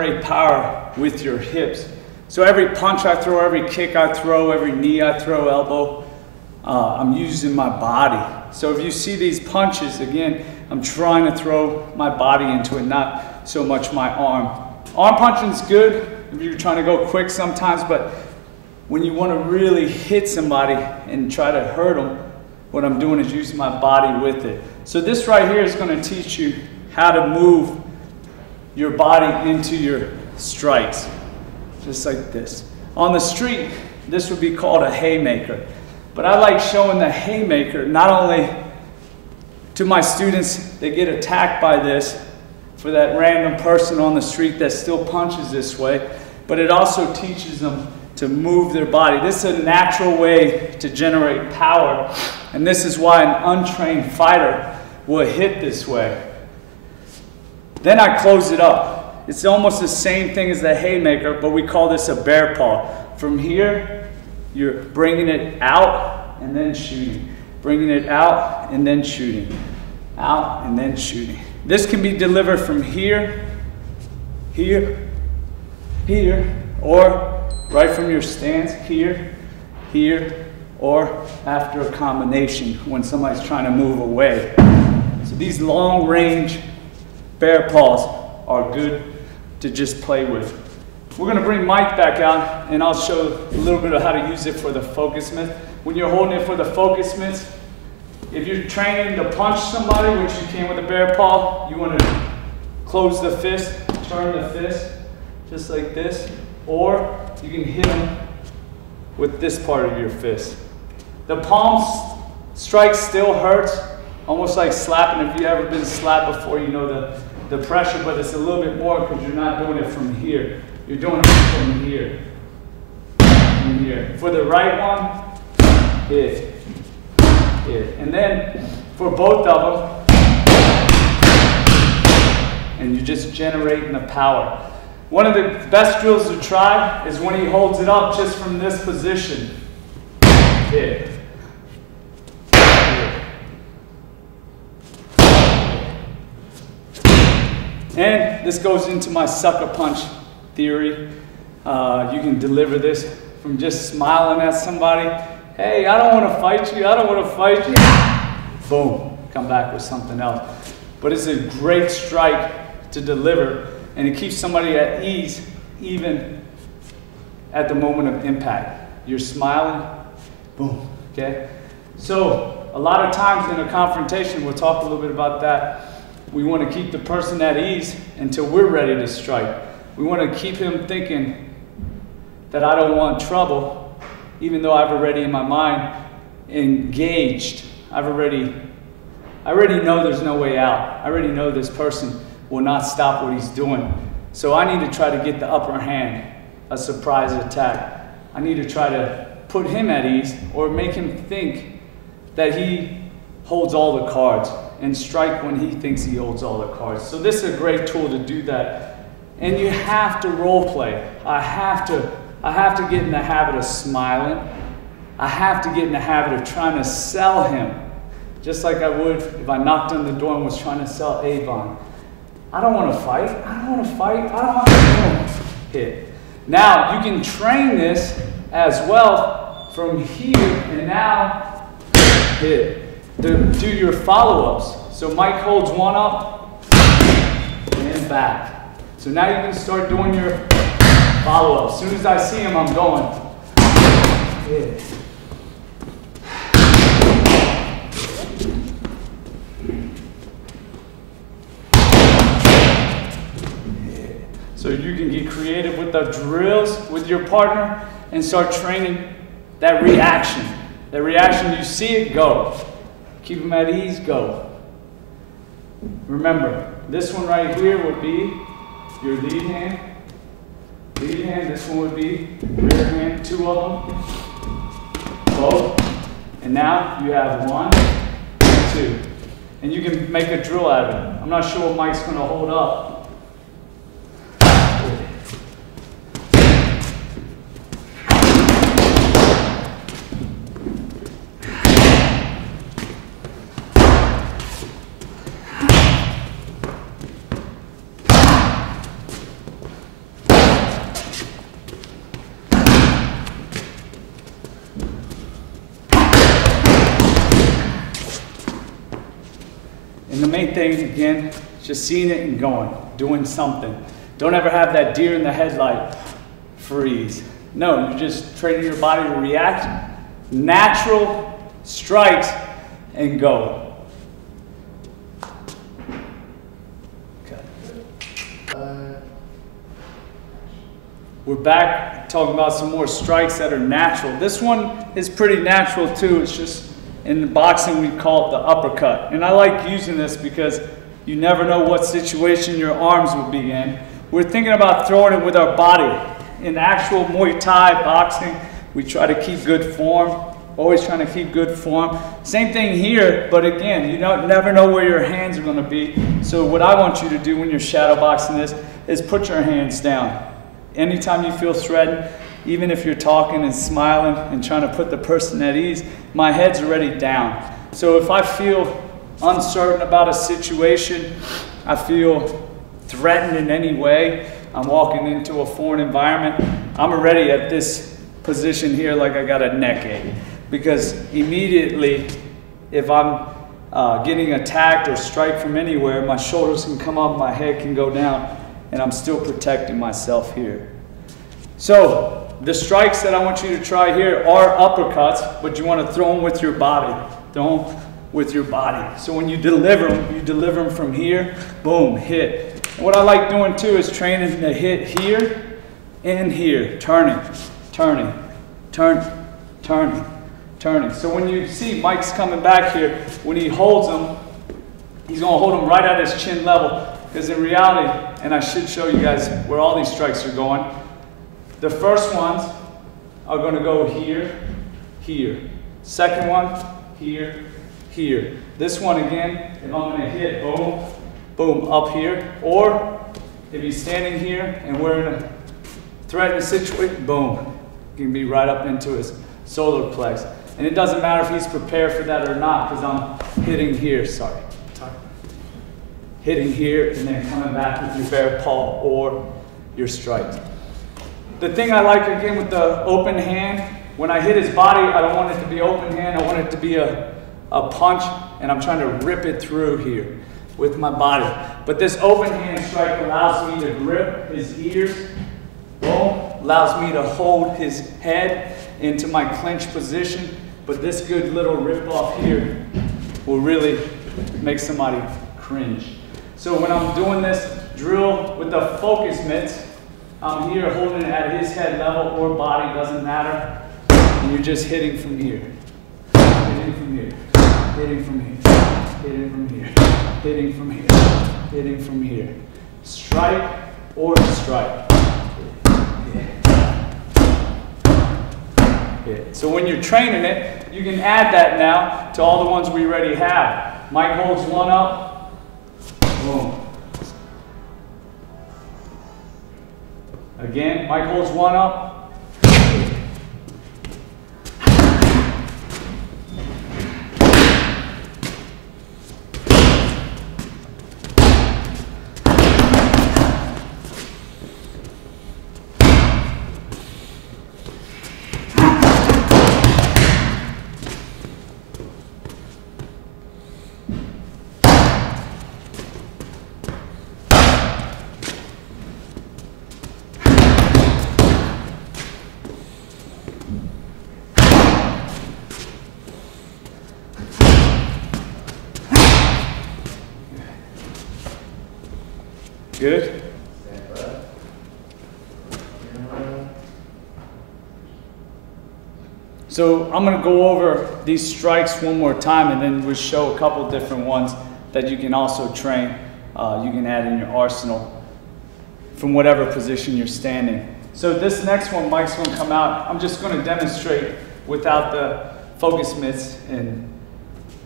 Generate power with your hips. So every punch I throw, every kick I throw, every knee I throw, elbow, I'm using my body. So if you see these punches, again, I'm trying to throw my body into it, not so much my arm. Arm punching is good if you're trying to go quick sometimes, but when you want to really hit somebody and try to hurt them, what I'm doing is using my body with it. So this right here is going to teach you how to move your body into your strikes, just like this. On the street, this would be called a haymaker. But I like showing the haymaker not only to my students, they get attacked by this, for that random person on the street that still punches this way, but it also teaches them to move their body. This is a natural way to generate power, and this is why an untrained fighter will hit this way. Then I close it up. It's almost the same thing as the haymaker, but we call this a bear paw. From here, you're bringing it out and then shooting. Bringing it out and then shooting. Out and then shooting. This can be delivered from here, here, here, or right from your stance, here, here, or after a combination when somebody's trying to move away. So these long range bear paws are good to just play with. We're going to bring Mike back out and I'll show a little bit of how to use it for the focus mitts. When you're holding it for the focus mitts, if you're training to punch somebody, which you can with a bear paw, you want to close the fist, turn the fist, just like this, or you can hit them with this part of your fist. The palm strike still hurts, almost like slapping. If you've ever been slapped before, you know the pressure, but it's a little bit more because you're not doing it from here. You're doing it from here. From here. For the right one, hit. Hit. And then for both of them, and you're just generating the power. One of the best drills to try is when he holds it up just from this position. Hit. And this goes into my sucker punch theory. You can deliver this from just smiling at somebody. Hey, I don't want to fight you. I don't want to fight you. Boom. Come back with something else. But it's a great strike to deliver, and it keeps somebody at ease even at the moment of impact. You're smiling. Boom. Okay? So a lot of times in a confrontation, we'll talk a little bit about that. We want to keep the person at ease until we're ready to strike. We want to keep him thinking that I don't want trouble, even though I've already in my mind engaged. I already know there's no way out. I already know this person will not stop what he's doing. So I need to try to get the upper hand, a surprise attack. I need to try to put him at ease or make him think that he holds all the cards, and strike when he thinks he holds all the cards. So this is a great tool to do that. And you have to role play. I have to get in the habit of smiling. I have to get in the habit of trying to sell him, just like I would if I knocked on the door and was trying to sell Avon. I don't want to fight. I don't want to fight. I don't want to hit. Now you can train this as well from here and now hit. Do your follow-ups. So Mike holds one up and back. So now you can start doing your follow-ups. As soon as I see him, I'm going. Yeah. So you can get creative with the drills with your partner and start training that reaction. That reaction, you see it, go. Keep them at ease, go. Remember, this one right here would be your lead hand. Lead hand, this one would be rear hand, two of them. Both. And now you have 1, 2. And you can make a drill out of it. I'm not sure what Mike's going to hold up. main thing, again, is just seeing it and going, doing something. Don't ever have that deer in the headlight freeze. No, you're just training your body to react, natural strikes, and go. Okay. We're back talking about some more strikes that are natural. This one is pretty natural too. It's just in boxing we call it the uppercut. And I like using this because you never know what situation your arms will be in. We're thinking about throwing it with our body. In actual Muay Thai boxing, we try to keep good form. Always trying to keep good form. Same thing here, but again, you never know where your hands are going to be. So what I want you to do when you're shadow boxing this is put your hands down. Anytime you feel threatened, even if you're talking and smiling and trying to put the person at ease, my head's already down. So if I feel uncertain about a situation, I feel threatened in any way, I'm walking into a foreign environment, I'm already at this position here like I got a neck ache. Because immediately, if I'm getting attacked or strike from anywhere, my shoulders can come up, my head can go down, and I'm still protecting myself here. So, the strikes that I want you to try here are uppercuts, but you want to throw them with your body. Throw them with your body. So when you deliver them from here, boom, hit. And what I like doing too is training the hit here and here, turning, turning, turning, turning, turning. So when you see Mike's coming back here, when he holds them, he's going to hold them right at his chin level. Because in reality, and I should show you guys where all these strikes are going, the first ones are going to go here, here. Second one, here, here. This one again, if I'm going to hit, boom, boom, up here. Or if he's standing here and we're in a threatened situation, boom, you can be right up into his solar plex. And it doesn't matter if he's prepared for that or not, because I'm hitting here, sorry. Hitting here and then coming back with your bare paw or your strike. The thing I like again with the open hand, when I hit his body, I don't want it to be open hand, I want it to be a punch, and I'm trying to rip it through here with my body. But this open hand strike allows me to grip his ears, boom, allows me to hold his head into my clinch position, but this good little rip off here will really make somebody cringe. So when I'm doing this drill with the focus mitts, I'm here holding it at his head level or body, doesn't matter. And you're just hitting from here. Hitting from here. Hitting from here. Hitting from here. Hitting from here. Hitting from here. Strike or strike. Yeah. So when you're training it, you can add that now to all the ones we already have. Mike holds one up. Boom. Again, Mike holds one up. Good? So I'm going to go over these strikes one more time, and then we'll show a couple different ones that you can also train. You can add in your arsenal from whatever position you're standing. So this next one, Mike's going to come out. I'm just going to demonstrate without the focus mitts, and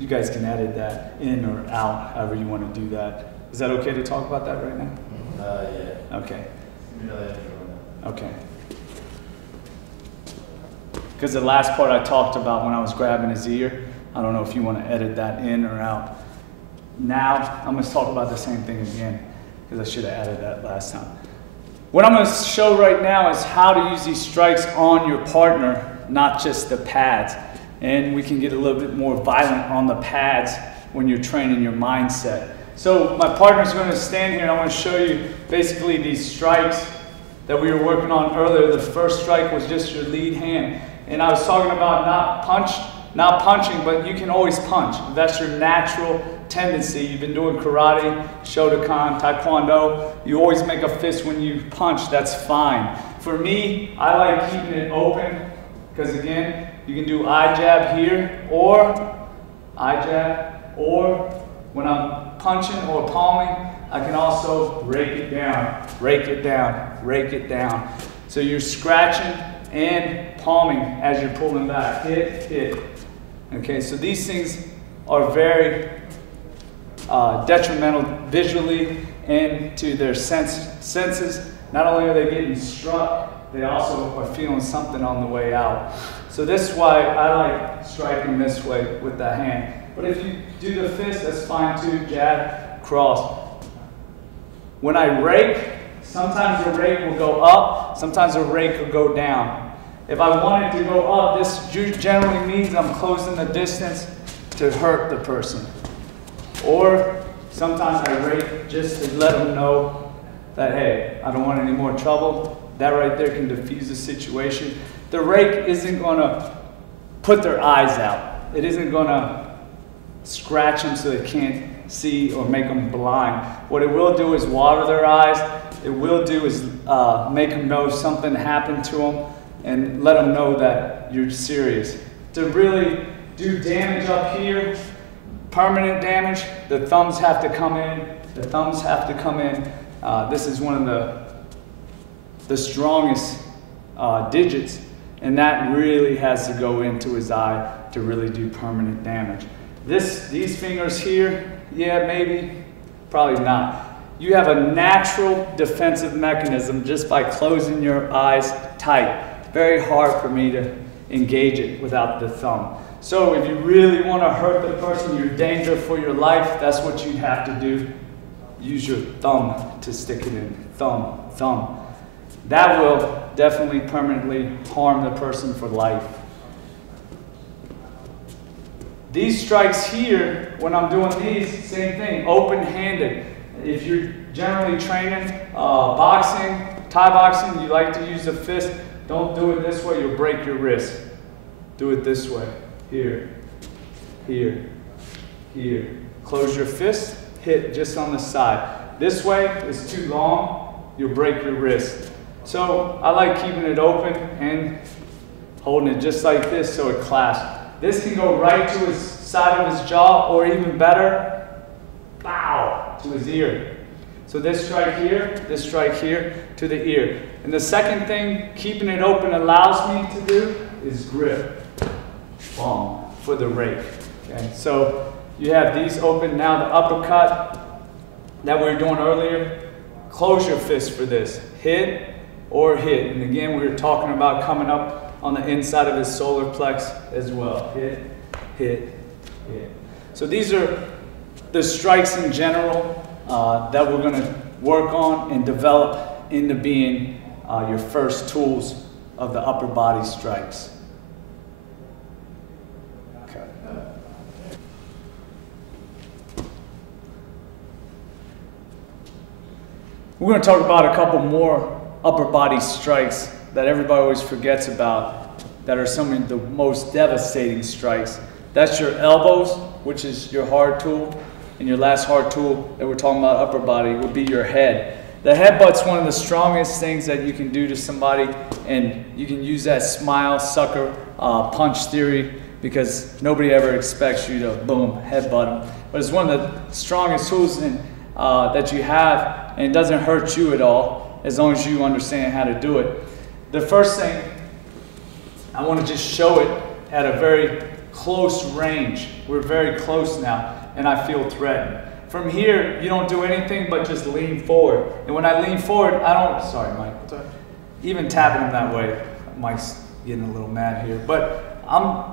you guys can edit that in or out, however you want to do that. Is that okay to talk about that right now? Yeah. Okay. Okay. Because the last part I talked about when I was grabbing his ear, I don't know if you want to edit that in or out. Now, I'm going to talk about the same thing again, because I should have added that last time. What I'm going to show right now is how to use these strikes on your partner, not just the pads. And we can get a little bit more violent on the pads when you're training your mindset. So my partner's going to stand here and I want to show you basically these strikes that we were working on earlier. The first strike was just your lead hand. And I was talking about not punching, but you can always punch. That's your natural tendency. You've been doing karate, Shotokan, Taekwondo. You always make a fist when you punch. That's fine. For me, I like keeping it open because again, you can do eye jab here or eye jab, or when I'm punching or palming, I can also rake it down, rake it down, rake it down. So you're scratching and palming as you're pulling back. Hit, hit. Okay, so these things are very detrimental visually and to their senses. Not only are they getting struck, they also are feeling something on the way out. So this is why I like striking this way with the hand. But if you do the fist, that's fine too. Jab, cross. When I rake, sometimes the rake will go up, sometimes the rake will go down. If I want it to go up, this generally means I'm closing the distance to hurt the person. Or sometimes I rake just to let them know that, hey, I don't want any more trouble. That right there can diffuse the situation. The rake isn't going to put their eyes out. It isn't going to scratch them so they can't see or make them blind. What it will do is water their eyes. It will do is make them know something happened to them and let them know that you're serious. To really do damage up here, permanent damage, the thumbs have to come in. The thumbs have to come in. This is one of the strongest digits, and that really has to go into his eye to really do permanent damage. These fingers here, yeah, maybe, probably not. You have a natural defensive mechanism just by closing your eyes tight. Very hard for me to engage it without the thumb. So if you really want to hurt the person, you're in danger for your life, that's what you have to do. Use your thumb to stick it in. Thumb, thumb. That will definitely permanently harm the person for life. These strikes here, when I'm doing these, same thing, open-handed. If you're generally training boxing, Thai boxing, you like to use the fist, don't do it this way, you'll break your wrist. Do it this way, here, here, here. Close your fist, hit just on the side. This way is too long, you'll break your wrist. So I like keeping it open and holding it just like this so it clasps. This can go right to his side of his jaw, or even better, bow, to his ear. So this strike here to the ear. And the second thing keeping it open allows me to do is grip, boom, for the rake. Okay, so you have these open. Now the uppercut that we were doing earlier, close your fist for this. Hit or hit. And again, we were talking about coming up on the inside of his solar plex as well. Hit, hit, hit. So these are the strikes in general that we're going to work on and develop into being your first tools of the upper body strikes. Okay. We're going to talk about a couple more upper body strikes that everybody always forgets about, that are some of the most devastating strikes. That's your elbows, which is your hard tool, and your last hard tool that we're talking about upper body would be your head. The headbutt's one of the strongest things that you can do to somebody, and you can use that smile, sucker, punch theory, because nobody ever expects you to, boom, headbutt them. But it's one of the strongest tools that you have, and it doesn't hurt you at all, as long as you understand how to do it. The first thing, I want to just show it at a very close range. We're very close now, and I feel threatened. From here, you don't do anything but just lean forward. And when I lean forward, I don't, sorry Mike, even tapping him that way, Mike's getting a little mad here, but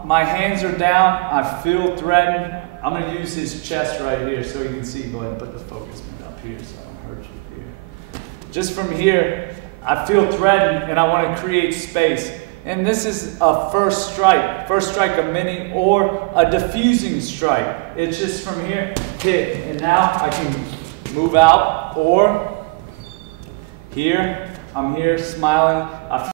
my hands are down, I feel threatened. I'm going to use his chest right here so you can see. Go ahead and put the focus up here so I don't hurt you here. Just from here, I feel threatened and I want to create space. And this is a first strike of many, or a diffusing strike. It's just from here, hit, and now I can move out, or here, I'm here smiling.